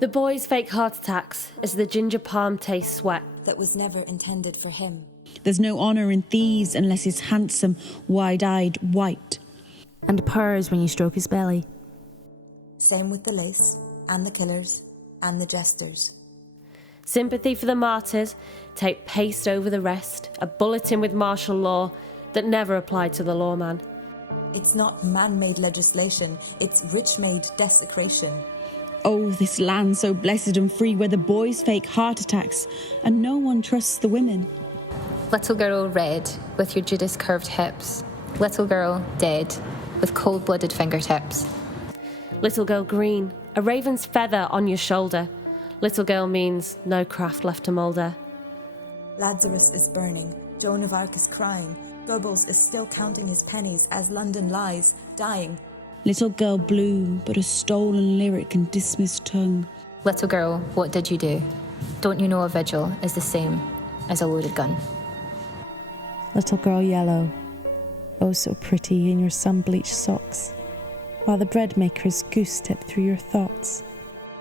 The boy's fake heart attacks as the ginger palm tastes sweat. That was never intended for him. There's no honour in thieves unless he's handsome, wide-eyed, white. And purrs when you stroke his belly. Same with the lace, and the killers, and the jesters. Sympathy for the martyrs, tape paste over the rest, a bulletin with martial law that never applied to the lawman. It's not man-made legislation, it's rich-made desecration. Oh, this land so blessed and free where the boys fake heart attacks and no one trusts the women. Little girl red with your Judas curved hips. Little girl dead with cold-blooded fingertips. Little girl green, a raven's feather on your shoulder. Little girl means no craft left to moulder. Lazarus is burning, Joan of Arc is crying, Goebbels is still counting his pennies as London lies, dying. Little girl blue, but a stolen lyric and dismissed tongue. Little girl, what did you do? Don't you know a vigil is the same as a loaded gun? Little girl yellow, oh so pretty in your sun-bleached socks, while the bread makers goose-step through your thoughts.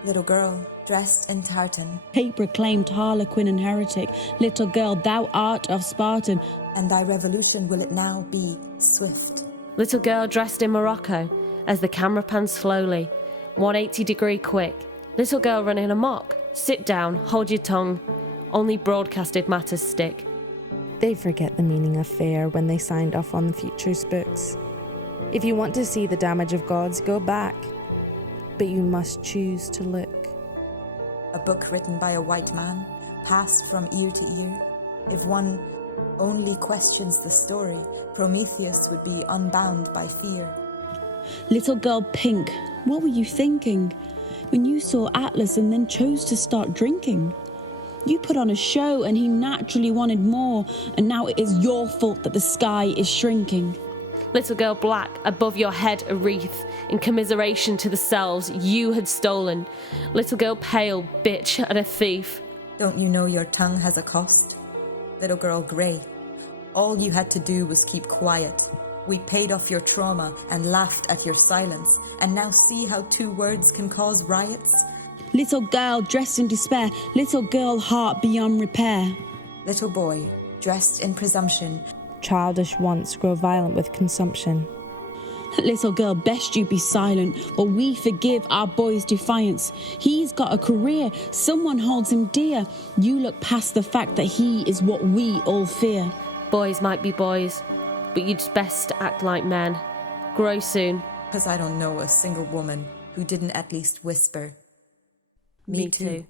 Little girl, dressed in tartan, Hate proclaimed harlequin and heretic. Little girl, thou art of Spartan. and thy revolution will it now be swift. Little girl dressed in Morocco as the camera pans slowly, 180-degree quick. Little girl running amok. Sit down, hold your tongue. Only broadcasted matters stick. They forget the meaning of fair when they signed off on the future's books. If you want to see the damage of gods, go back. But you must choose to look. A book written by a white man, passed from ear to ear. If one only questions the story, Prometheus would be unbound by fear. Little girl pink, what were you thinking when you saw Atlas and then chose to start drinking? You put on a show and he naturally wanted more, and now it is your fault that the sky is shrinking. Little girl black, above your head a wreath, in commiseration to the selves you had stolen. Little girl pale, bitch and a thief. Don't you know your tongue has a cost? Little girl grey, all you had to do was keep quiet. We paid off your trauma and laughed at your silence, and now see how 2 words can cause riots? Little girl dressed in despair, little girl heart beyond repair. Little boy, dressed in presumption, Childish wants grow violent with consumption. Little girl, best you be silent, or we forgive our boy's defiance. He's got a career, someone holds him dear. You look past the fact that he is what we all fear. Boys might be boys, but you'd best act like men. Grow soon. 'cause I don't know a single woman who didn't at least whisper, Me too.